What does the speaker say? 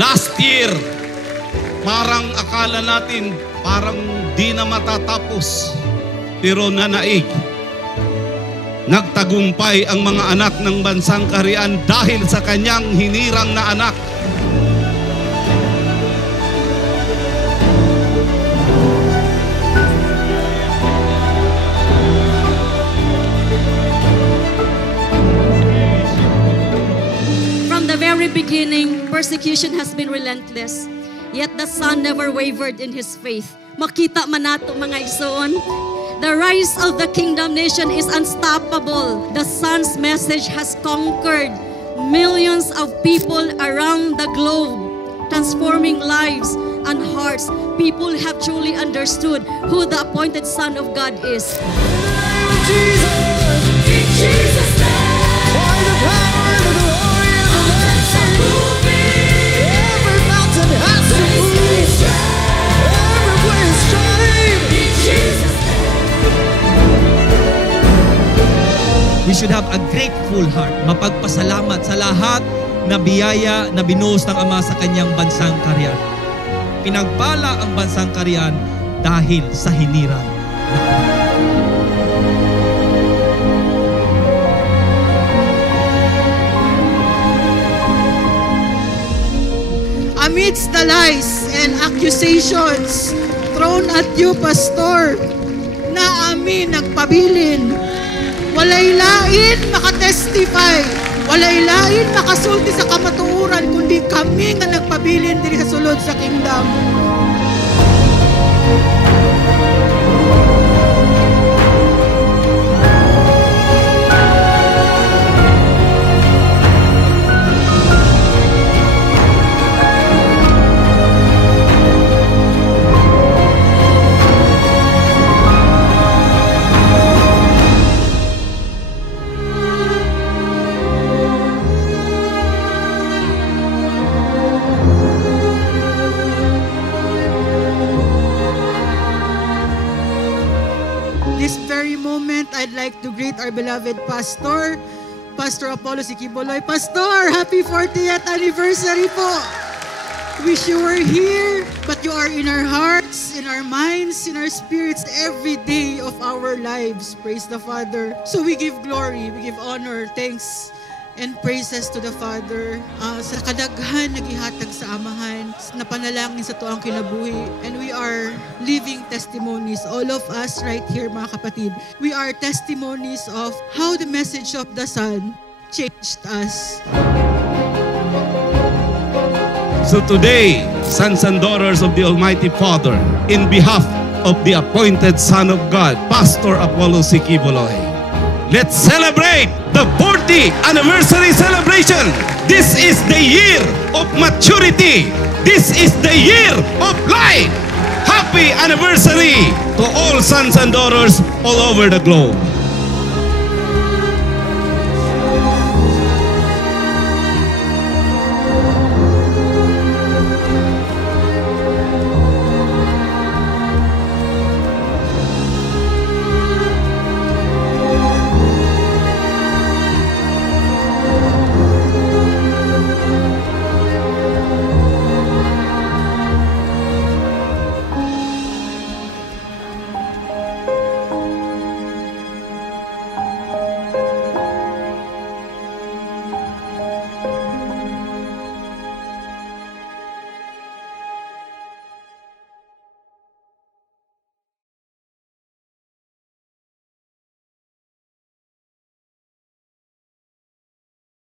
Last year, parang akala natin, parang di na matatapos. Pero nanaig, nagtagumpay ang mga anak ng bansang kaharian dahil sa kanyang hinirang na anak. From the very beginning, persecution has been relentless. Yet the Son never wavered in His faith. Makita man nato mga igsoon, the rise of the kingdom nation is unstoppable. The Son's message has conquered millions of people around the globe, transforming lives and hearts. People have truly understood who the appointed Son of God is. In Jesus' name, by the power and the glory of the mountains moving. Every mountain has to move. Every place shine. In Jesus' name. We should have a grateful heart, mapagpasalamat sa lahat na biyaya na binuhos ng Ama sa kanyang bansang kaharian. Pinagpala ang bansang kaharian dahil sa hinirang na anak. Amidst the lies and accusations thrown at you, Pastor, na amin nagpabilin, walay lain makatestify, walay lain makasulti sa kamatuoran, kundi kami nga nagpabilin diri sa sulod sa kingdom. This very moment, I'd like to greet our beloved Pastor, Pastor Apollo Sikiboloy. Pastor, happy 40th anniversary po! Wish you were here, but you are in our hearts, in our minds, in our spirits every day of our lives. Praise the Father. So we give glory, we give honor, thanks, and praises to the Father sa kadaghan nagihatag sa amahan, napanalangin sa tuang kinabuhi. And we are living testimonies, all of us right here mga kapatid. We are testimonies of how the message of the Son changed us. So today, sons and daughters of the Almighty Father, in behalf of the appointed Son of God, Pastor Apollo Sikiboloy, let's celebrate the 40th anniversary celebration. This is the year of maturity. This is the year of life. Happy anniversary to all sons and daughters all over the globe.